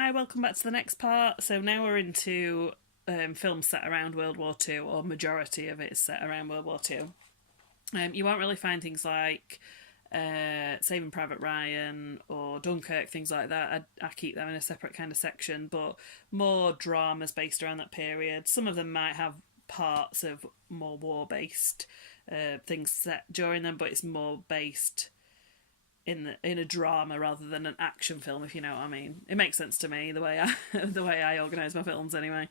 Hi, welcome back to the next part. So now we're into films set around World War Two, or majority of it is set around World War Two. You won't really find things like Saving Private Ryan or Dunkirk, things like that. I keep them in a separate kind of section, but more dramas based around that period. Some of them might have parts of more war based things set during them, but it's more based in a drama rather than an action film, if you know what I mean. It makes sense to me the way I the way I organise my films anyway.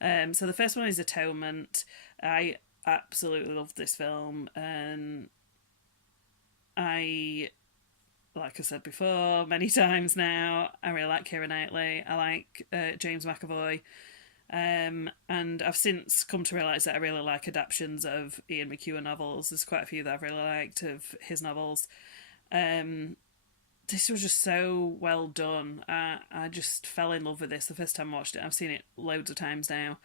So the first one is Atonement. I absolutely love this film, and I, like I said before many times now, I really like Keira Knightley. I like James McAvoy. And I've since come to realise that I really like adaptations of Ian McEwan novels. There's quite a few that I've really liked of his novels. Um, this was just so well done. I just fell in love with this the first time I watched it. I've seen it loads of times now,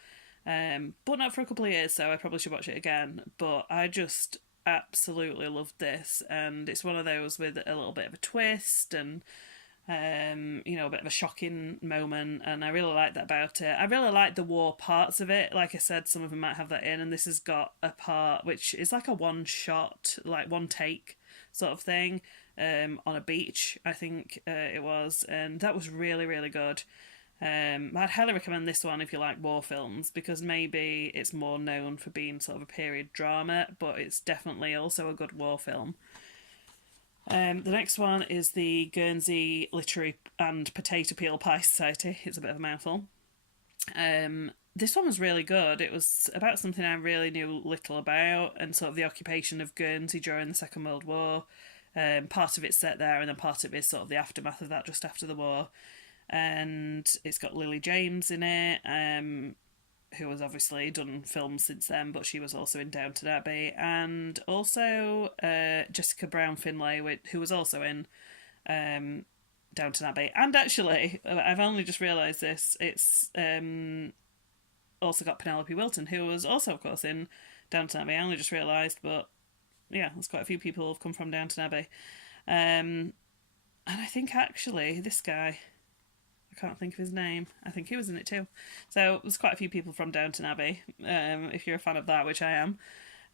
but not for a couple of years, so I probably should watch it again. But I just absolutely loved this, and it's one of those with a little bit of a twist and a bit of a shocking moment, and I really like that about it. I really like the war parts of it. Like I said, some of them might have that in, and this has got a part which is like a one shot, like one take sort of thing, on a beach, I think it was, and that was really, really good. I'd highly recommend this one if you like war films, because maybe it's more known for being sort of a period drama, but it's definitely also a good war film. The next one is the Guernsey Literary and Potato Peel Pie Society. It's a bit of a mouthful. This one was really good. It was about something I really knew little about, and sort of the occupation of Guernsey during the Second World War. Part of it's set there, and then part of it is sort of the aftermath of that, just after the war. And it's got Lily James in it, who has obviously done films since then, but she was also in Downton Abbey, and also Jessica Brown Finlay, who was also in Downton Abbey. And actually, I've only just realised this, it's also got Penelope Wilton, who was also, of course, in Downton Abbey. I only just realised, but yeah, there's quite a few people who've come from Downton Abbey. And I think actually this guy, I can't think of his name. I think he was in it too. So there's quite a few people from Downton Abbey. If you're a fan of that, which I am.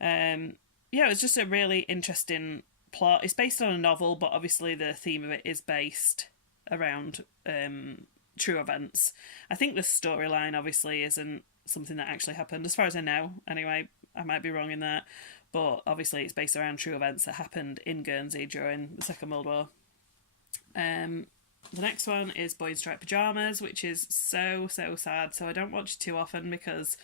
Yeah, it was just a really interesting plot. It's based on a novel, but obviously the theme of it is based around true events. I think the storyline obviously isn't something that actually happened, as far as I know. Anyway, I might be wrong in that, but obviously it's based around true events that happened in Guernsey during the Second World War. The next one is Boy in Striped Pyjamas, which is so, so sad. So I don't watch it too often because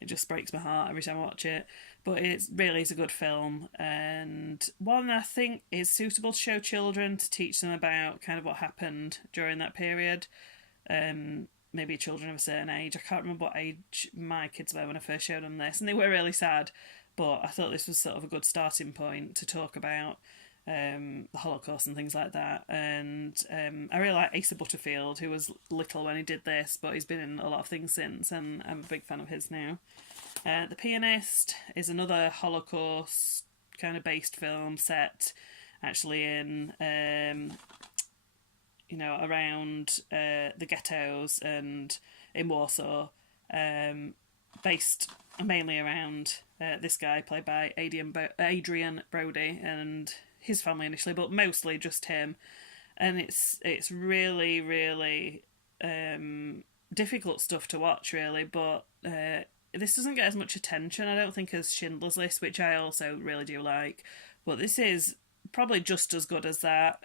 it just breaks my heart every time I watch it. But it really is a good film, and one I think is suitable to show children, to teach them about kind of what happened during that period. Maybe children of a certain age. I can't remember what age my kids were when I first showed them this, and they were really sad. But I thought this was sort of a good starting point to talk about the Holocaust and things like that. And I really like Asa Butterfield, who was little when he did this, but he's been in a lot of things since, and I'm a big fan of his now. The Pianist is another Holocaust kind of based film set actually in around the ghettos and in Warsaw, based mainly around this guy played by Adrian Brody and his family initially, but mostly just him. And it's really, really difficult stuff to watch, really, but this doesn't get as much attention, I don't think, as Schindler's List, which I also really do like. But this is probably just as good as that.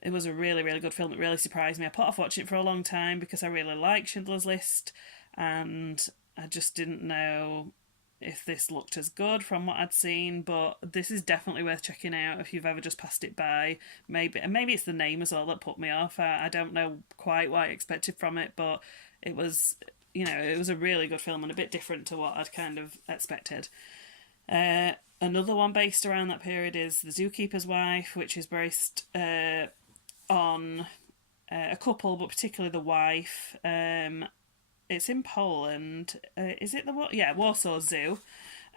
It was a really, really good film. It really surprised me. I put off watching it for a long time because I really like Schindler's List, and I just didn't know if this looked as good from what I'd seen. But this is definitely worth checking out if you've ever just passed it by. Maybe it's the name as well that put me off. I don't know quite what I expected from it, but it was, it was a really good film and a bit different to what I'd kind of expected. Another one based around that period is The Zookeeper's Wife, which is based on a couple, but particularly the wife. It's in Poland. Is it Warsaw Zoo?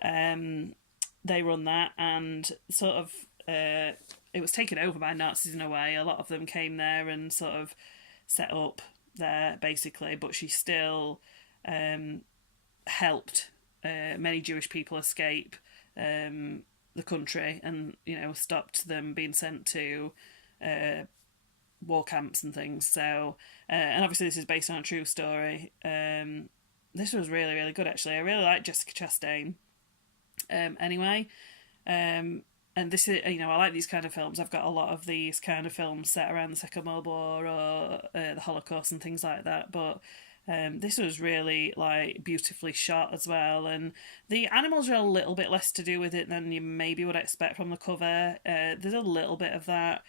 They run that, and sort of it was taken over by Nazis in a way. A lot of them came there and sort of set up there, basically, but she still helped many Jewish people escape the country, and stopped them being sent to war camps and things. So, and obviously this is based on a true story. This was really, really good, actually. I really like Jessica Chastain. Anyway, and this is, I like these kind of films. I've got a lot of these kind of films set around the Second World War or the Holocaust and things like that. But this was really like beautifully shot as well, and the animals are a little bit less to do with it than you maybe would expect from the cover. There's a little bit of that,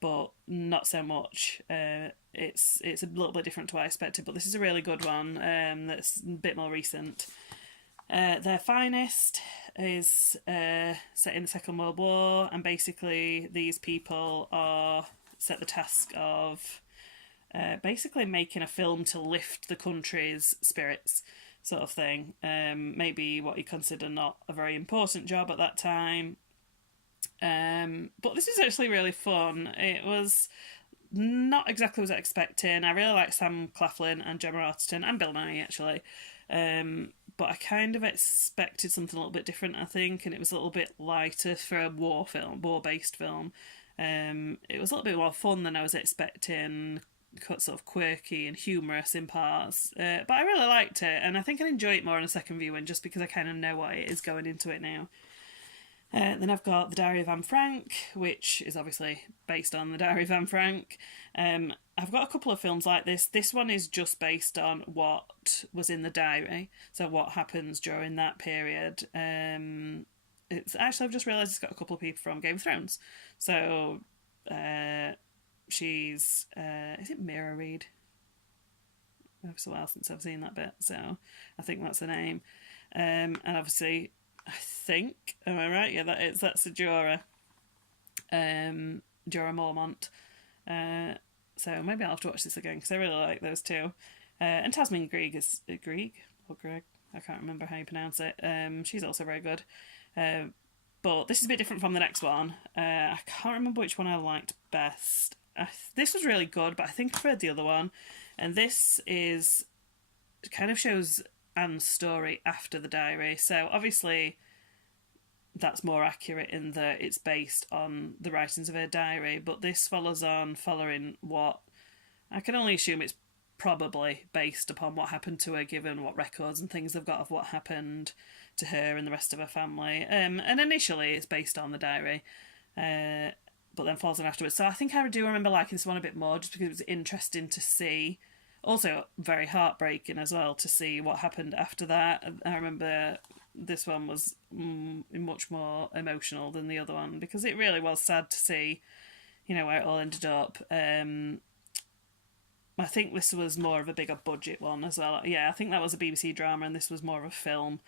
but not so much. It's a little bit different to what I expected, but this is a really good one. That's a bit more recent. Their Finest is set in the Second World War, and basically these people are set the task of basically making a film to lift the country's spirits, sort of thing. Maybe what you consider not a very important job at that time. But this is actually really fun. It was not exactly what I was expecting. I really like Sam Claflin and Gemma Arterton and Bill Nighy, actually. But I kind of expected something a little bit different, I think, and it was a little bit lighter for a war-based film. It was a little bit more fun than I was expecting, sort of quirky and humorous in parts. But I really liked it, and I think I'd enjoy it more on a second viewing, just because I kind of know what it is going into it now. Then I've got The Diary of Anne Frank, which is obviously based on The Diary of Anne Frank. I've got a couple of films like this. This one is just based on what was in the diary, so what happens during that period. It's actually, I've just realised it's got a couple of people from Game of Thrones. So she's is it Mira Reed? It's a while since I've seen that bit, so I think that's the name. And obviously, I think, am I right? Yeah, that's a Jorah. Jorah Mormont. So maybe I'll have to watch this again, because I really like those two. And Tasmin Grieg is Grieg or Greg? I can't remember how you pronounce it. She's also very good. But this is a bit different from the next one. I can't remember which one I liked best. This was really good, but I think I preferred the other one. And this kind of shows Anne's story after the diary. So obviously that's more accurate in that it's based on the writings of her diary, but this follows on following what I can only assume it's probably based upon what happened to her, given what records and things they've got of what happened to her and the rest of her family. And initially it's based on the diary, but then follows on afterwards. So I think I do remember liking this one a bit more, just because it was interesting to see. Also very heartbreaking as well to see what happened after that. I remember this one was much more emotional than the other one, because it really was sad to see, where it all ended up. I think this was more of a bigger budget one as well. Yeah, I think that was a BBC drama, and this was more of a film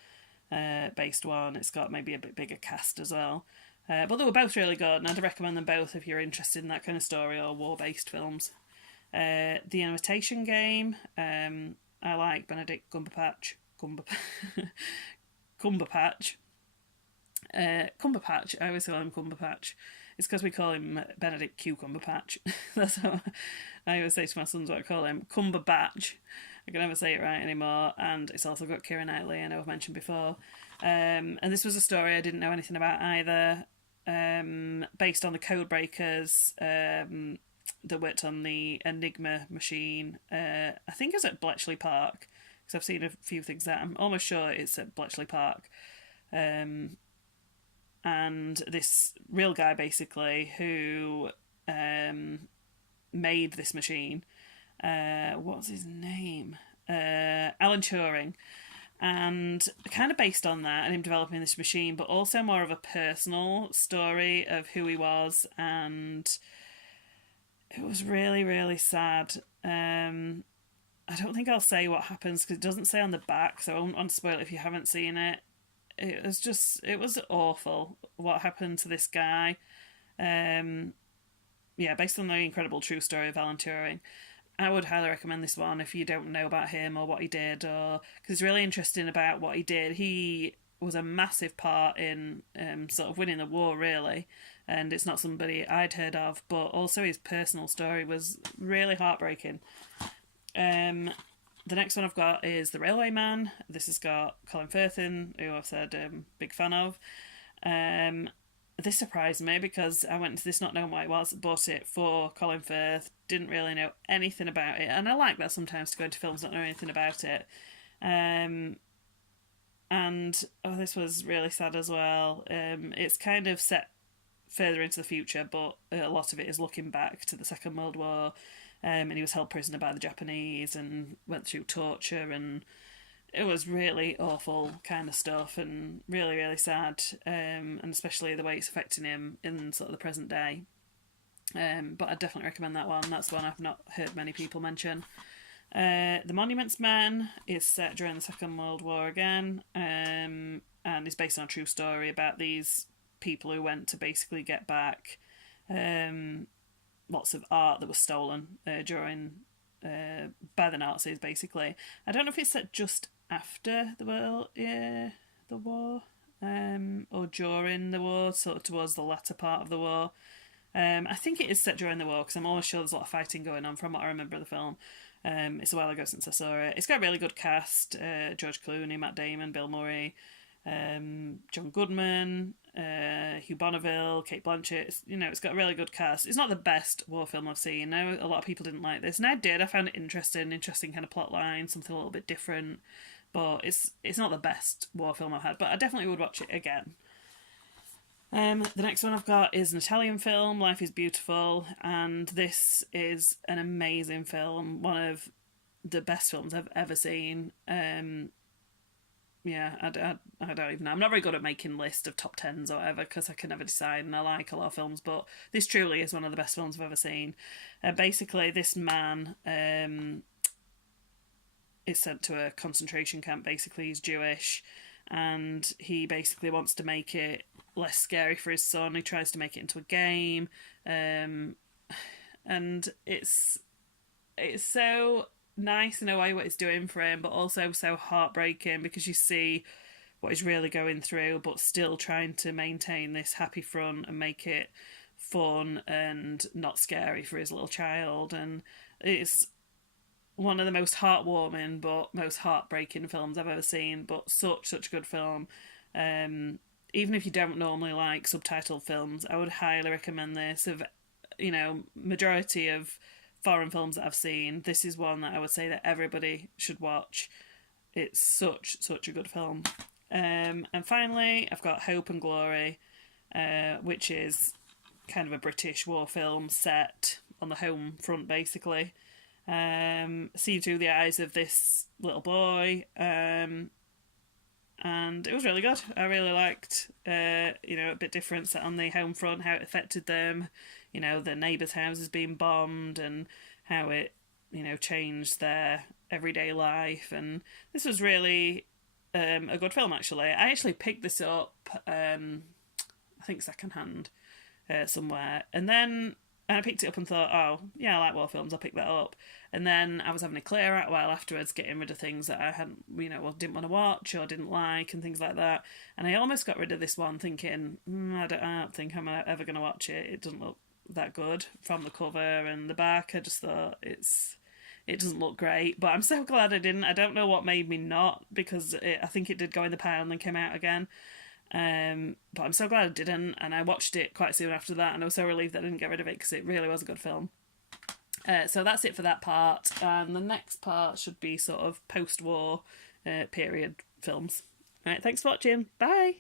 based one. It's got maybe a bit bigger cast as well. But they were both really good, and I'd recommend them both if you're interested in that kind of story or war-based films. The Imitation Game. I like Benedict Cumberbatch. Cumberpatch. Cumberpatch. I always call him Cumberpatch. It's because we call him Benedict Cucumber Patch. That's how I always say to my sons what I call him. Cumberbatch. I can never say it right anymore. And it's also got Keira Knightley, I know I've mentioned before. And this was a story I didn't know anything about either. Based on the Codebreakers that worked on the Enigma machine. I think it's at Bletchley Park, because I've seen a few things there. I'm almost sure it's at Bletchley Park. And this real guy, basically, who made this machine, what's his name? Alan Turing. And kind of based on that and him developing this machine, but also more of a personal story of who he was, and it was really, really sad. I don't think I'll say what happens, because it doesn't say on the back, so I won't want to spoil it if you haven't seen it. It was awful what happened to this guy. Based on the incredible true story of Alan Turing. I would highly recommend this one if you don't know about him or what he did, or because it's really interesting about what he did. He was a massive part in sort of winning the war, really. And it's not somebody I'd heard of, but also his personal story was really heartbreaking. The next one I've got is The Railway Man. This has got Colin Firth in, who I've said big fan of. This surprised me because I went into this not knowing what it was, bought it for Colin Firth, didn't really know anything about it, and I like that sometimes, to go into films not know anything about it. And this was really sad as well. It's kind of set further into the future, but a lot of it is looking back to the Second World War. And he was held prisoner by the Japanese and went through torture, and it was really awful kind of stuff, and really, really sad, and especially the way it's affecting him in sort of the present day. But I'd definitely recommend that one. That's one I've not heard many people mention. The Monuments Men is set during the Second World War again, and is based on a true story about these people who went to basically get back lots of art that was stolen during by the Nazis, basically. I don't know if it's set just after the war, or during the war, sort of towards the latter part of the war. I think it is set during the war, because I'm almost sure there's a lot of fighting going on from what I remember of the film. It's a while ago since I saw it. It's got a really good cast: George Clooney, Matt Damon, Bill Murray, John Goodman, Hugh Bonneville, Kate Blanchett. It's got a really good cast. It's not the best war film I've seen. I know a lot of people didn't like this, and I did. I found it interesting kind of plot line, something a little bit different. But it's not the best war film I've had. But I definitely would watch it again. The next one I've got is an Italian film, Life is Beautiful, and this is an amazing film, one of the best films I've ever seen. Yeah, I don't even know. I'm not very good at making lists of top tens or whatever, because I can never decide, and I like a lot of films, but this truly is one of the best films I've ever seen. Basically, this man is sent to a concentration camp. Basically, he's Jewish, and he basically wants to make it less scary for his son. He tries to make it into a game, and it's so nice in a way what it's doing for him, but also so heartbreaking, because you see what he's really going through, but still trying to maintain this happy front and make it fun and not scary for his little child. And it's one of the most heartwarming but most heartbreaking films I've ever seen, but such a good film. Even if you don't normally like subtitled films, I would highly recommend this. Of majority of foreign films that I've seen, this is one that I would say that everybody should watch. It's such a good film. And finally, I've got Hope and Glory, which is kind of a British war film set on the home front, basically. See through the eyes of this little boy, and it was really good. I really liked, a bit different, set on the home front, how it affected them, the neighbours' houses being bombed, and how it, changed their everyday life. And this was really a good film, actually. I actually picked this up, I think secondhand, somewhere, and then I picked it up and thought, oh, yeah, I like war films, I'll pick that up. And then I was having a clear out while afterwards, getting rid of things that I hadn't, didn't want to watch or didn't like and things like that. And I almost got rid of this one thinking, I don't think I'm ever going to watch it. It doesn't look that good from the cover and the back. I just thought it doesn't look great. But I'm so glad I didn't. I don't know what made me not, because I think it did go in the pile and then came out again. But I'm so glad I didn't, and I watched it quite soon after that, and I was so relieved that I didn't get rid of it, because it really was a good film. So that's it for that part, and the next part should be sort of post-war period films. Alright, thanks for watching. Bye!